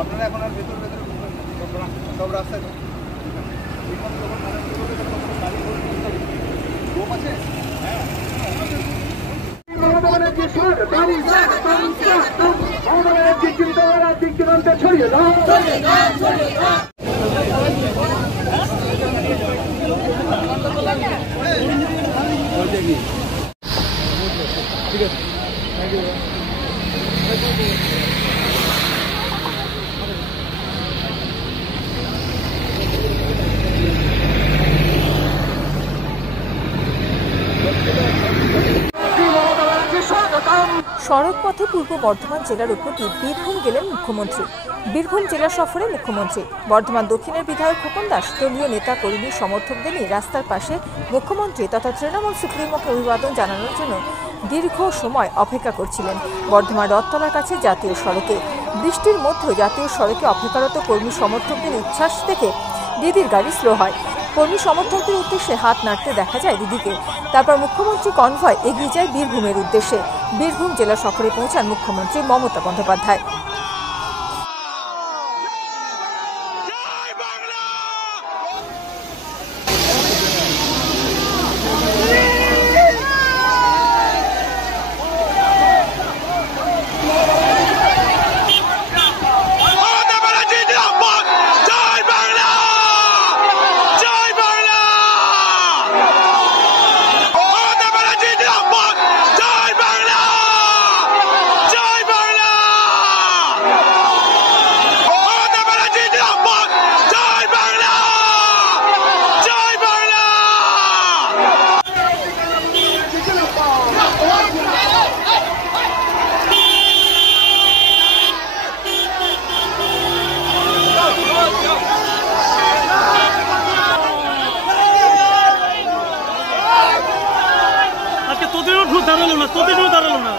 আপনারা এখন আর ভেতর ভেতরে সব রাস্তায় লোক আছে। ছড়িয়ে দাও ঠিক আছে, থ্যাংক ইউ। সড়ক পথে পূর্ব বর্ধমান জেলার উপর দিয়ে বীরভূম গেলেন মুখ্যমন্ত্রী। বীরভূম জেলা সফরে মুখ্যমন্ত্রী। বর্ধমান দক্ষিণের বিধায়ক খোকন দাস দলীয় নেতা কর্মী সমর্থকদের নিয়ে রাস্তার পাশে মুখ্যমন্ত্রী তথা তৃণমূল সুপ্রিমোকে অভিবাদন জানানোর জন্য দীর্ঘ সময় অপেক্ষা করছিলেন। বর্ধমান রথতলার কাছে জাতীয় সড়কে বৃষ্টির মধ্যেও জাতীয় সড়কে অপেক্ষারত কর্মী সমর্থকদের উচ্ছ্বাস দেখে দিদির গাড়ি স্লো হয়। কর্মী সমর্থকদের উদ্দেশ্যে হাত নাড়তে দেখা যায় দিদিকে। তারপর মুখ্যমন্ত্রী কনভয় এগিয়ে যায় বীরভূমের উদ্দেশ্যে। বীরভূম জেলা সফরে পৌঁছান মুখ্যমন্ত্রী মমতা বন্দ্যোপাধ্যায়। দাঁড়ালো না, তোদেরও দাঁড়ালো না।